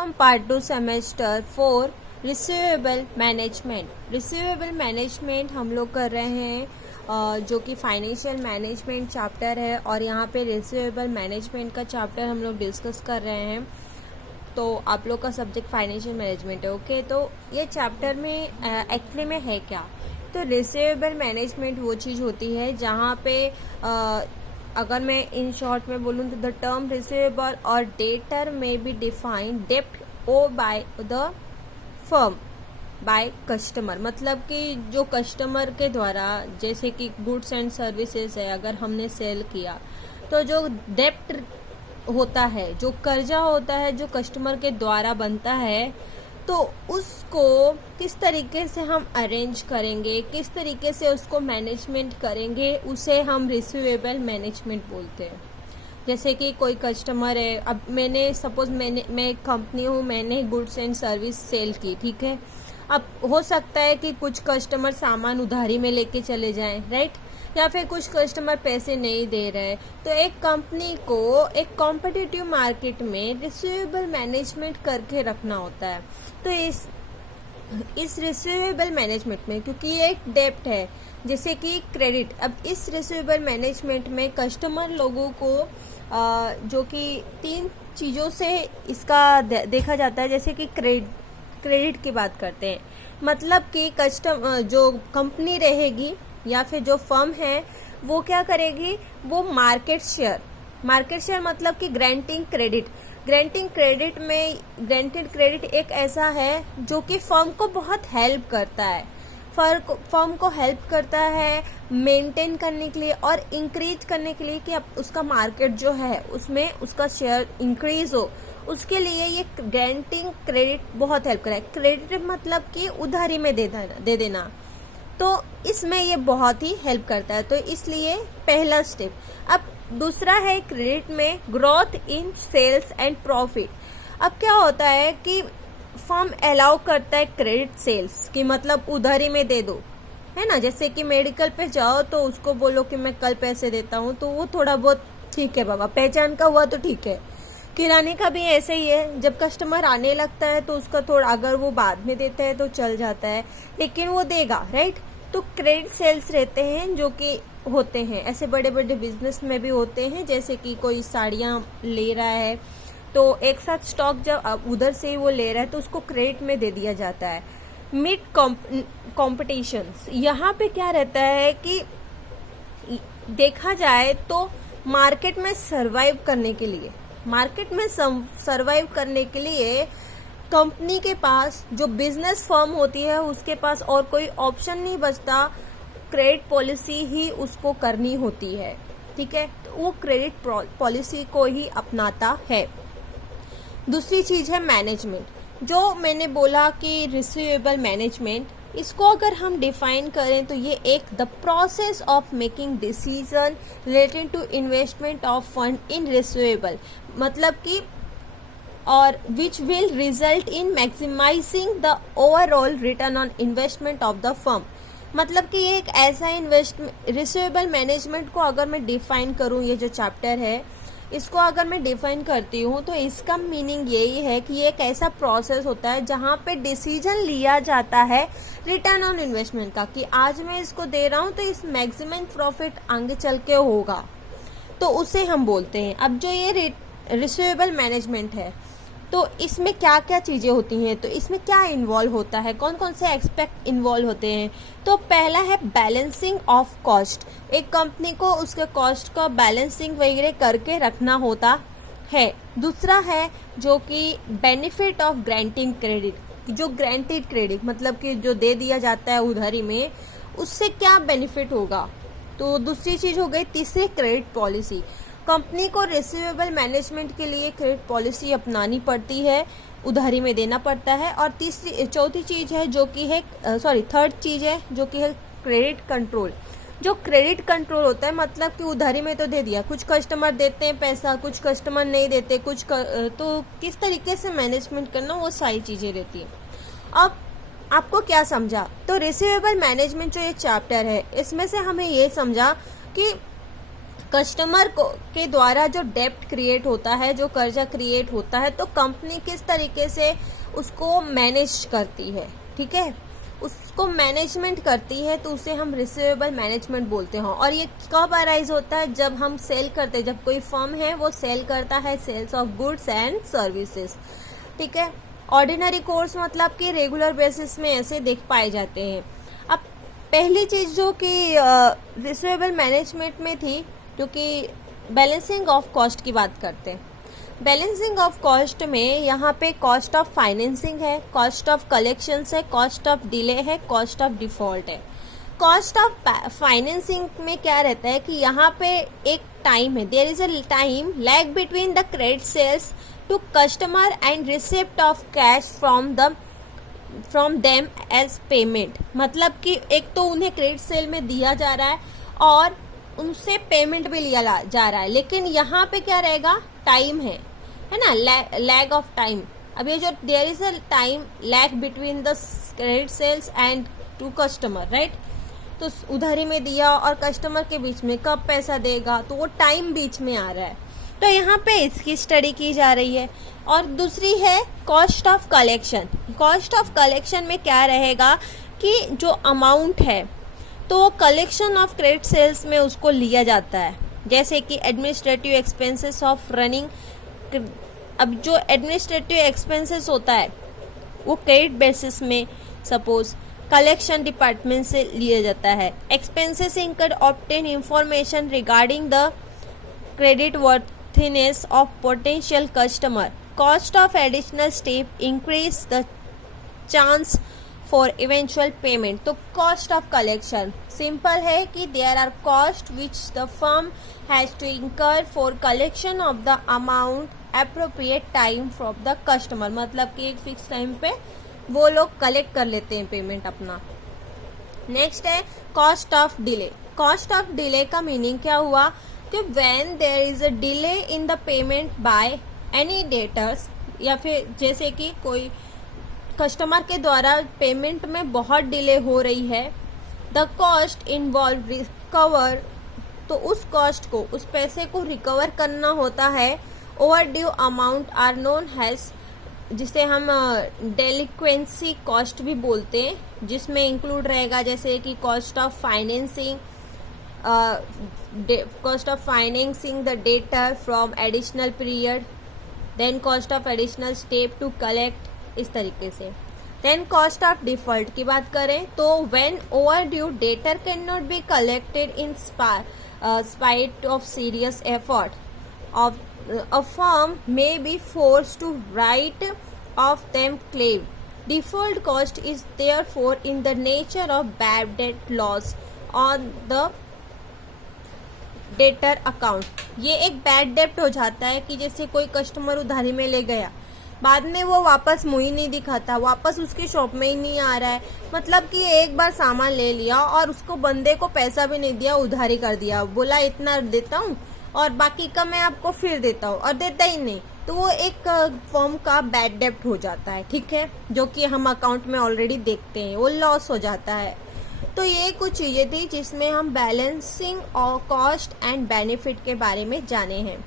From part 2 semester 4 receivable management. Receivable management हम लोग कर रहे हैं जो कि फाइनेंशियल मैनेजमेंट चैप्टर है, और यहाँ पे रिसीवेबल मैनेजमेंट का चैप्टर हम लोग डिस्कस कर रहे हैं। तो आप लोग का सब्जेक्ट फाइनेंशियल मैनेजमेंट है, ओके। तो ये चैप्टर में एक्चुअली में है क्या, तो रिसीवेबल मैनेजमेंट वो चीज़ होती है जहाँ पे अगर मैं इन शॉर्ट में बोलूँ तो द टर्म रिसीवेबल और डेटर में बी डिफाइंड डेप्ट owed by the firm by customer. मतलब कि जो कस्टमर के द्वारा, जैसे कि गुड्स एंड सर्विसेज है, अगर हमने सेल किया तो जो डेप्ट होता है, जो कर्जा होता है जो कस्टमर के द्वारा बनता है, तो उसको किस तरीके से हम अरेंज करेंगे, किस तरीके से उसको मैनेजमेंट करेंगे, उसे हम रिसीवेबल मैनेजमेंट बोलते हैं। जैसे कि कोई कस्टमर है, अब मैं एक कंपनी हूँ, मैंने गुड्स एंड सर्विस सेल की, ठीक है। अब हो सकता है कि कुछ कस्टमर सामान उधारी में लेके चले जाएं, राइट, या फिर कुछ कस्टमर पैसे नहीं दे रहे। तो एक कंपनी को एक कॉम्पिटिटिव मार्केट में रिसीवेबल मैनेजमेंट करके रखना होता है। तो इस रिसीवेबल मैनेजमेंट में, क्योंकि ये एक डेप्ट है जैसे कि क्रेडिट, अब इस रिसीवेबल मैनेजमेंट में कस्टमर लोगों को जो कि 3 चीज़ों से इसका देखा जाता है। जैसे कि क्रेडिट की बात करते हैं, मतलब कि जो कंपनी रहेगी या फिर जो फर्म है वो क्या करेगी, वो मार्केट शेयर मतलब कि ग्रांटिंग क्रेडिट एक ऐसा है जो कि फर्म को बहुत हेल्प करता है, फर्म को हेल्प करता है मेंटेन करने के लिए और इंक्रीज करने के लिए कि अब उसका मार्केट जो है उसमें उसका शेयर इंक्रीज हो, उसके लिए ये ग्रांटिंग क्रेडिट बहुत हेल्प करे। क्रेडिट मतलब कि उधारी में दे देना, तो इसमें ये बहुत ही हेल्प करता है। तो इसलिए पहला स्टेप। अब दूसरा है क्रेडिट में growth in sales and profit. अब क्या होता है कि फर्म अलाउ करता है क्रेडिट सेल्स की, मतलब उधारी में दे दो, है ना। जैसे कि मेडिकल पे जाओ तो उसको बोलो कि मैं कल पैसे देता हूँ, तो वो थोड़ा बहुत ठीक है बाबा, पहचान का हुआ तो ठीक है। किराने का भी ऐसे ही है, जब कस्टमर आने लगता है तो उसका थोड़ा, अगर वो बाद में देता है तो चल जाता है, लेकिन वो देगा, राइट। तो क्रेडिट सेल्स रहते हैं जो कि होते हैं, ऐसे बड़े बड़े बिजनेस में भी होते हैं। जैसे कि कोई साड़ियाँ ले रहा है तो एक साथ स्टॉक जब उधर से ही वो ले रहा है तो उसको क्रेडिट में दे दिया जाता है। मिड कॉम्पिटिशन्स, यहाँ पे क्या रहता है कि देखा जाए तो मार्केट में सरवाइव करने के लिए कंपनी के पास, जो बिजनेस फर्म होती है उसके पास और कोई ऑप्शन नहीं बचता, क्रेडिट पॉलिसी ही उसको करनी होती है, ठीक है। तो वो क्रेडिट पॉलिसी को ही अपनाता है। दूसरी चीज है मैनेजमेंट, जो मैंने बोला कि रिसीवेबल मैनेजमेंट, इसको अगर हम डिफाइन करें तो ये the process of making decision related to investment of fund in receivable, मतलब कि और which will result in maximising the overall return on investment of the firm. मतलब कि ये एक ऐसा रिसीवेबल मैनेजमेंट को अगर मैं डिफाइन करूं, ये जो चैप्टर है इसको अगर मैं डिफाइन करती हूँ तो इसका मीनिंग यही है कि ये एक ऐसा प्रोसेस होता है जहाँ पे डिसीजन लिया जाता है रिटर्न ऑन इन्वेस्टमेंट का, कि आज मैं इसको दे रहा हूँ तो इस मैक्सिमम प्रॉफिट आगे चल के होगा, तो उसे हम बोलते हैं। अब जो ये रिसीवेबल मैनेजमेंट है तो इसमें क्या क्या चीज़ें होती हैं, तो इसमें क्या इन्वॉल्व होता है, कौन कौन से एस्पेक्ट इन्वॉल्व होते हैं। तो पहला है बैलेंसिंग ऑफ कॉस्ट। एक कंपनी को उसके कॉस्ट का बैलेंसिंग वगैरह करके रखना होता है। दूसरा है जो कि बेनिफिट ऑफ ग्रांटिंग क्रेडिट, जो ग्रांटेड क्रेडिट मतलब कि जो दे दिया जाता है उधारी में, उससे क्या बेनिफिट होगा। तो दूसरी चीज़ हो गई। तीसरी क्रेडिट पॉलिसी, कंपनी को रिसीवेबल मैनेजमेंट के लिए क्रेडिट पॉलिसी अपनानी पड़ती है, उधारी में देना पड़ता है। और चौथी चीज है जो कि है थर्ड चीज है जो कि है क्रेडिट कंट्रोल। जो क्रेडिट कंट्रोल होता है, मतलब कि उधारी में तो दे दिया, कुछ कस्टमर देते हैं पैसा, कुछ कस्टमर नहीं देते, तो किस तरीके से मैनेजमेंट करना, वो सारी चीजें रहती है। अब आपको क्या समझा, तो रिसीवेबल मैनेजमेंट जो एक चैप्टर है इसमें से हमें ये समझा कि कस्टमर को के द्वारा जो डेब्ट क्रिएट होता है, जो कर्जा क्रिएट होता है, तो कंपनी किस तरीके से उसको मैनेज करती है, ठीक है, उसको मैनेजमेंट करती है, तो उसे हम रिसीवेबल मैनेजमेंट बोलते हैं। और ये कब अराइज होता है? जब हम सेल करते हैं, जब कोई फर्म है वो सेल करता है sales of goods and services, ठीक है। ऑर्डिनरी कोर्स मतलब कि रेगुलर बेसिस में ऐसे देख पाए जाते हैं। अब पहली चीज जो कि रिसीवेबल मैनेजमेंट में थी, जो कि बैलेंसिंग ऑफ कॉस्ट की बात करते हैं। बैलेंसिंग ऑफ कॉस्ट में यहाँ पे कॉस्ट ऑफ फाइनेंसिंग है, कॉस्ट ऑफ कलेक्शंस है, कॉस्ट ऑफ डिले है, कॉस्ट ऑफ डिफॉल्ट है। कॉस्ट ऑफ फाइनेंसिंग में क्या रहता है कि यहाँ पे एक टाइम है, there is a time lag between the credit sales to customer and receipt of cash from them as payment. मतलब कि एक तो उन्हें क्रेडिट सेल में दिया जा रहा है और उनसे पेमेंट भी लिया जा रहा है, लेकिन यहाँ पे क्या रहेगा? टाइम है ना, लैग ऑफ टाइम। अब ये जो there is a time lag between the credit sales and to customer, right, तो उधारी में दिया और कस्टमर के बीच में कब पैसा देगा, तो वो टाइम बीच में आ रहा है, तो यहाँ पे इसकी स्टडी की जा रही है। और दूसरी है cost of collection. Cost of collection में क्या रहेगा कि जो अमाउंट है तो कलेक्शन ऑफ क्रेडिट सेल्स में उसको लिया जाता है, जैसे कि एडमिनिस्ट्रेटिव एक्सपेंसेस ऑफ रनिंग। अब जो एडमिनिस्ट्रेटिव एक्सपेंसेस होता है वो क्रेडिट बेसिस में सपोज कलेक्शन डिपार्टमेंट से लिया जाता है। Expenses incurred obtain information regarding the creditworthiness of potential customer. Cost of additional step increase the chance for eventual payment. तो कॉस्ट ऑफ कलेक्शन सिंपल है कि there are cost which the firm has to incur for collection of the amount appropriate time from the customer. मतलब कि एक fix time पे वो लोग collect कर लेते हैं पेमेंट अपना। नेक्स्ट है cost of delay. Cost of delay का मीनिंग क्या हुआ कि when there is a delay in the payment by any debtors, या फिर जैसे कि कोई कस्टमर के द्वारा पेमेंट में बहुत डिले हो रही है, द कॉस्ट इन्वॉल्व रिकवर, तो उस कॉस्ट को, उस पैसे को रिकवर करना होता है। Over due amount are known has, जिसे हम डेलिक्वेंसी कॉस्ट भी बोलते हैं, जिसमें इंक्लूड रहेगा जैसे कि cost of financing, cost of financing the debtor from additional period, then cost of additional step to collect, इस तरीके से। देन कॉस्ट ऑफ डिफॉल्ट की बात करें तो when over due debtor can not be collected in spite of serious effort of a firm may be forced to write off them claim. Default cost is therefore in the nature of bad debt loss on the debtor account. ये एक bad डेप्ट हो जाता है कि जैसे कोई customer उधारी में ले गया, बाद में वो वापस मुंह ही नहीं दिखाता, वापस उसकी शॉप में ही नहीं आ रहा है। मतलब कि एक बार सामान ले लिया और उसको बंदे को पैसा भी नहीं दिया, उधारी कर दिया, बोला इतना देता हूँ और बाकी का मैं आपको फिर देता हूँ, और देता ही नहीं, तो वो एक फॉर्म का बैड डेप्ट हो जाता है, ठीक है, जो कि हम अकाउंट में ऑलरेडी देखते हैं, वो लॉस हो जाता है। तो ये कुछ चीजें थी जिसमें हम बैलेंसिंग और कॉस्ट एंड बेनिफिट के बारे में जाने हैं।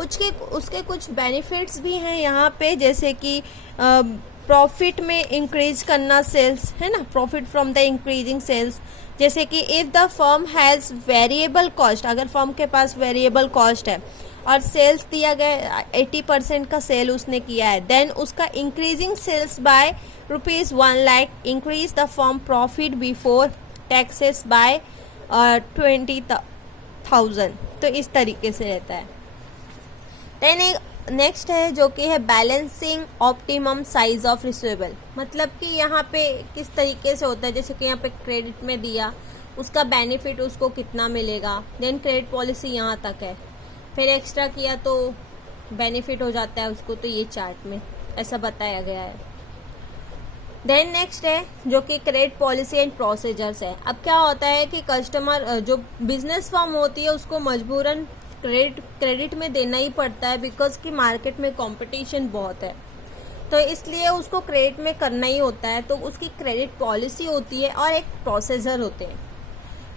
उसके कुछ बेनिफिट्स भी हैं यहाँ पे, जैसे कि प्रॉफिट में इंक्रीज करना सेल्स, है ना, profit from the increasing sales. जैसे कि if the firm has variable cost, अगर फर्म के पास वेरिएबल कॉस्ट है और सेल्स दिया गया 80% का सेल उसने किया है, देन उसका increasing sales by ₹1 lakh increase the firm profit before taxes by 20,000। तो इस तरीके से रहता है। देन नेक्स्ट है जो कि है balancing optimum size of receivable. मतलब कि यहाँ पे किस तरीके से होता है, जैसे कि यहाँ पे क्रेडिट में दिया, उसका बेनिफिट उसको कितना मिलेगा, देन क्रेडिट पॉलिसी यहाँ तक है, फिर एक्स्ट्रा किया तो बेनिफिट हो जाता है उसको, तो ये चार्ट में ऐसा बताया गया है। देन नेक्स्ट है जो कि क्रेडिट पॉलिसी एंड प्रोसीजर्स है। अब क्या होता है कि कस्टमर, जो बिजनेस फर्म होती है, उसको मजबूरन क्रेडिट में देना ही पड़ता है, बिकॉज कि मार्केट में कंपटीशन बहुत है, तो इसलिए उसको क्रेडिट में करना ही होता है। तो उसकी क्रेडिट पॉलिसी होती है और एक प्रोसीजर होते हैं।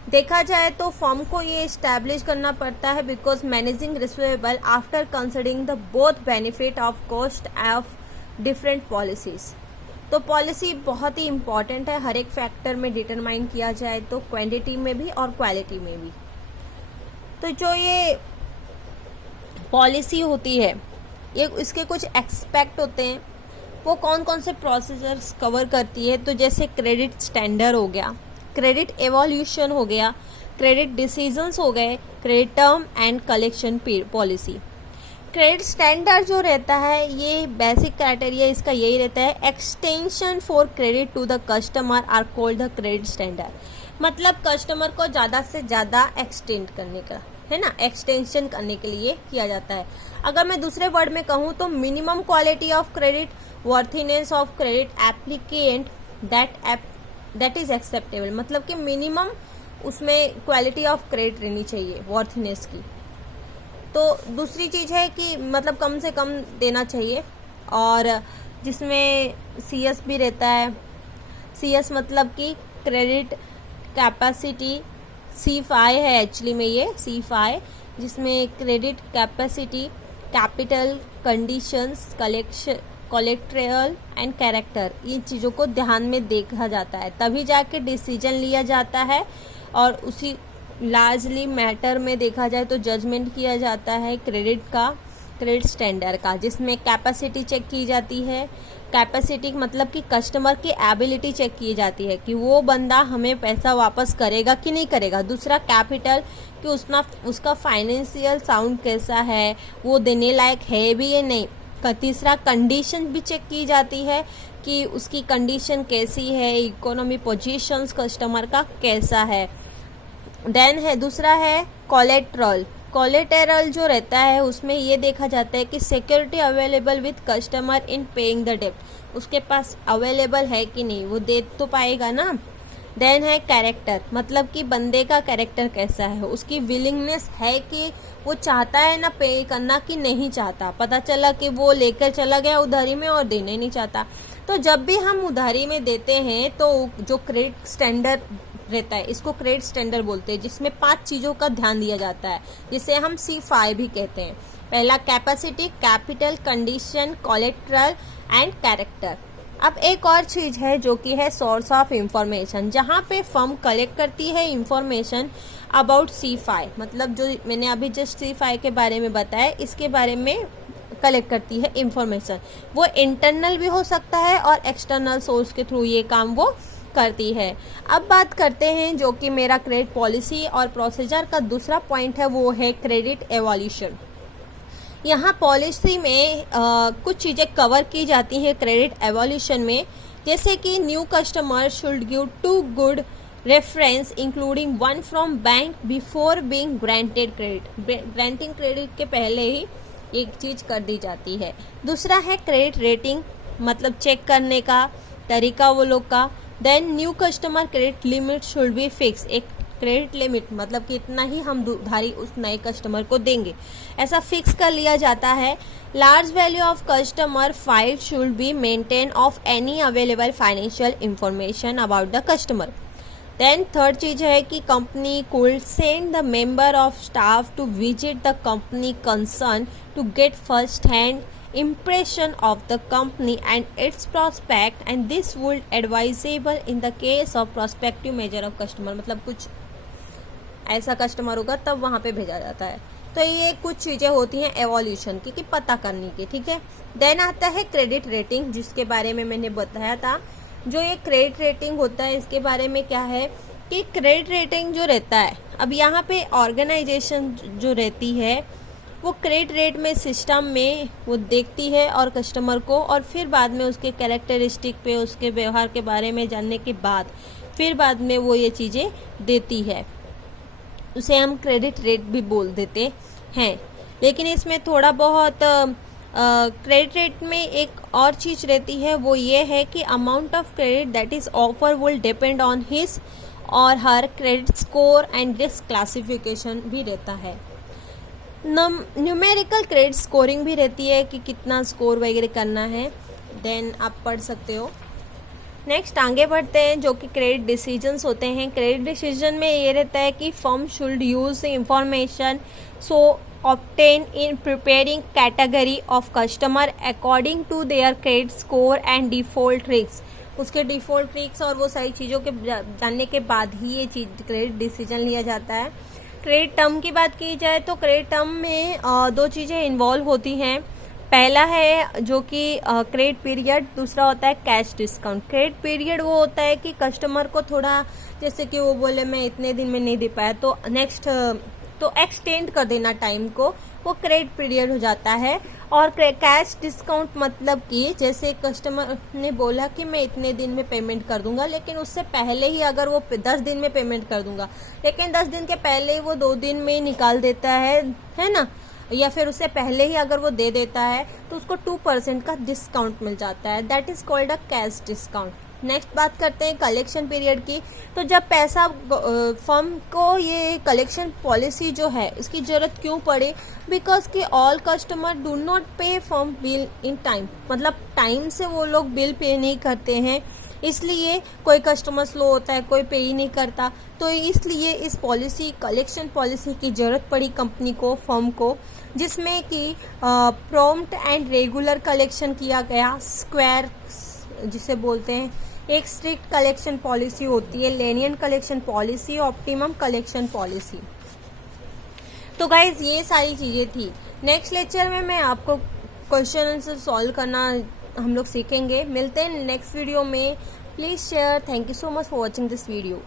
देखा जाए तो फर्म को ये इस्टेब्लिश करना पड़ता है because managing receivable after considering the both benefit of cost of different policies. तो पॉलिसी बहुत ही इंपॉर्टेंट है, हर एक फैक्टर में डिटरमाइन किया जाए तो क्वांटिटी में भी और क्वालिटी में भी। तो जो ये पॉलिसी होती है ये इसके कुछ एक्सपेक्ट होते हैं, वो कौन कौन से प्रोसीजर्स कवर करती है। तो जैसे क्रेडिट स्टैंडर्ड हो गया, क्रेडिट एवोल्यूशन हो गया, क्रेडिट डिसीजंस हो गए, credit term and collection policy. Credit standard जो रहता है ये बेसिक क्राइटेरिया इसका यही रहता है, extension for credit to the customer are called the credit standard. मतलब कस्टमर को ज़्यादा से ज़्यादा एक्सटेंड करने का है ना, एक्सटेंशन करने के लिए किया जाता है। अगर मैं दूसरे वर्ड में कहूँ तो minimum quality of credit, worthiness of credit applicant that is acceptable. मतलब कि मिनिमम उसमें क्वालिटी ऑफ क्रेडिट रहनी चाहिए वर्थनेस की। तो दूसरी चीज है कि मतलब कम से कम देना चाहिए, और जिसमें सीएस भी रहता है। सीएस मतलब कि क्रेडिट कैपेसिटी, C5 है एक्चुअली में ये C5, जिसमें credit capacity, capital, conditions, collateral and character, इन चीज़ों को ध्यान में देखा जाता है तभी जाके डिसीजन लिया जाता है। और उसी लार्जली मैटर में देखा जाए तो जजमेंट किया जाता है क्रेडिट स्टैंडर्ड का, जिसमें कैपेसिटी चेक की जाती है। कैपेसिटी मतलब कि कस्टमर की एबिलिटी चेक की जाती है कि वो बंदा हमें पैसा वापस करेगा कि नहीं करेगा। दूसरा कैपिटल कि उसका फाइनेंशियल साउंड कैसा है, वो देने लायक है भी या नहीं। तीसरा कंडीशन भी चेक की जाती है कि उसकी कंडीशन कैसी है, इकोनॉमी पोजीशंस कस्टमर का कैसा है। देन है दूसरा है कोलेटरल जो रहता है उसमें ये देखा जाता है कि security available with customer in paying the डेब्ट, उसके पास अवेलेबल है कि नहीं, वो दे तो पाएगा ना। देन है कैरेक्टर, मतलब कि बंदे का कैरेक्टर कैसा है, उसकी विलिंगनेस है कि वो चाहता है ना पे करना कि नहीं चाहता। पता चला कि वो लेकर चला गया उधारी में और देने नहीं चाहता। तो जब भी हम उधारी में देते हैं तो जो क्रेडिट स्टैंडर्ड रहता है इसको क्रेडिट स्टैंडर्ड बोलते हैं, जिसमें 5 चीज़ों का ध्यान दिया जाता है, जिसे हम C5 भी कहते हैं। पहला capacity, capital, condition, collateral and character. अब एक और चीज है जो कि है सोर्स ऑफ इंफॉर्मेशन, जहाँ पे फर्म कलेक्ट करती है इंफॉर्मेशन अबाउट C5, मतलब जो मैंने अभी जस्ट C5 के बारे में बताया इसके बारे में कलेक्ट करती है इंफॉर्मेशन। वो इंटरनल भी हो सकता है और एक्सटर्नल सोर्स के थ्रू ये काम वो करती है। अब बात करते हैं जो कि मेरा क्रेडिट पॉलिसी और प्रोसीजर का दूसरा पॉइंट है, वो है क्रेडिट एवोल्यूशन। यहाँ पॉलिसी में कुछ चीज़ें कवर की जाती हैं क्रेडिट एवोल्यूशन में, जैसे कि new customer should give 2 good reference including 1 from bank before being granted credit. Granting credit के पहले ही एक चीज़ कर दी जाती है। दूसरा है क्रेडिट रेटिंग, मतलब चेक करने का तरीका वो लोग का। Then new customer credit limit should be fix, एक क्रेडिट लिमिट मतलब कि इतना ही हम उधारी उस नए कस्टमर को देंगे, ऐसा फिक्स कर लिया जाता है। Large value of customer file should be maintain of any available financial information about the customer. Then third चीज है कि company could send the member of staff to visit the company concern to get first hand impression of the company and its prospect, and this would advisable in the case of prospective measure of customer, मतलब कुछ ऐसा customer होगा तब वहाँ पे भेजा जाता है। तो ये कुछ चीज़ें होती हैं एवोल्यूशन की कि पता करने की, ठीक है। देन आता है क्रेडिट रेटिंग, जिसके बारे में मैंने बताया था। जो ये क्रेडिट रेटिंग होता है इसके बारे में क्या है कि क्रेडिट रेटिंग जो रहता है, अब यहाँ पे ऑर्गेनाइजेशन जो रहती है वो क्रेडिट रेट में सिस्टम में वो देखती है और कस्टमर को, और फिर बाद में उसके कैरेक्टरिस्टिक पे उसके व्यवहार के बारे में जानने के बाद फिर बाद में वो ये चीज़ें देती है, उसे हम क्रेडिट रेट भी बोल देते हैं। लेकिन इसमें थोड़ा बहुत क्रेडिट रेट में एक और चीज़ रहती है, वो ये है कि amount of credit that is offer will depend on his और her credit score and risk classification भी रहता है। न्यूमेरिकल क्रेडिट स्कोरिंग भी रहती है कि कितना स्कोर वगैरह करना है, देन आप पढ़ सकते हो। नेक्स्ट आगे बढ़ते हैं, जो कि क्रेडिट डिसीजंस होते हैं। क्रेडिट डिसीजन में ये रहता है कि firm should use information so obtain in preparing category of customer according to their credit score and default risk. उसके डिफॉल्ट रिस्क और वो सारी चीज़ों के जानने के बाद ही ये चीज क्रेडिट डिसीजन लिया जाता है। क्रेडिट टर्म की बात की जाए तो क्रेडिट टर्म में दो चीज़ें इन्वॉल्व होती हैं। पहला है जो कि क्रेडिट पीरियड, दूसरा होता है कैश डिस्काउंट। क्रेडिट पीरियड वो होता है कि कस्टमर को थोड़ा, जैसे कि वो बोले मैं इतने दिन में नहीं दे पाया तो नेक्स्ट तो एक्सटेंड कर देना टाइम को, वो क्रेडिट पीरियड हो जाता है। और कैश डिस्काउंट मतलब कि जैसे कस्टमर ने बोला कि मैं इतने दिन में पेमेंट कर दूंगा, लेकिन उससे पहले ही अगर वो 10 दिन में पेमेंट कर दूंगा, लेकिन 10 दिन के पहले ही वो 2 दिन में निकाल देता है ना, या फिर उससे पहले ही अगर वो दे देता है तो उसको 2% का डिस्काउंट मिल जाता है। That is called a cash discount. Next बात करते हैं कलेक्शन पीरियड की। तो जब पैसा फर्म को ये कलेक्शन पॉलिसी जो है इसकी जरूरत क्यों पड़े, बिकॉज कि ऑल कस्टमर डू नॉट पे फर्म बिल इन टाइम, मतलब टाइम से वो लोग बिल पे नहीं करते हैं, इसलिए कोई कस्टमर स्लो होता है, कोई पे ही नहीं करता। तो इसलिए इस पॉलिसी, कलेक्शन पॉलिसी की जरूरत पड़ी कंपनी को, फर्म को, जिसमें कि प्रॉम्प्ट एंड रेगुलर कलेक्शन किया गया। स्क्वायर जिसे बोलते हैं, एक स्ट्रिक्ट कलेक्शन पॉलिसी होती है, lenient collection policy, optimum collection policy. तो गाइज ये सारी चीजें थी। नेक्स्ट लेक्चर में मैं आपको क्वेश्चन आंसर सॉल्व करना हम लोग सीखेंगे। मिलते हैं नेक्स्ट वीडियो में। Please share. Thank you so much for watching this video.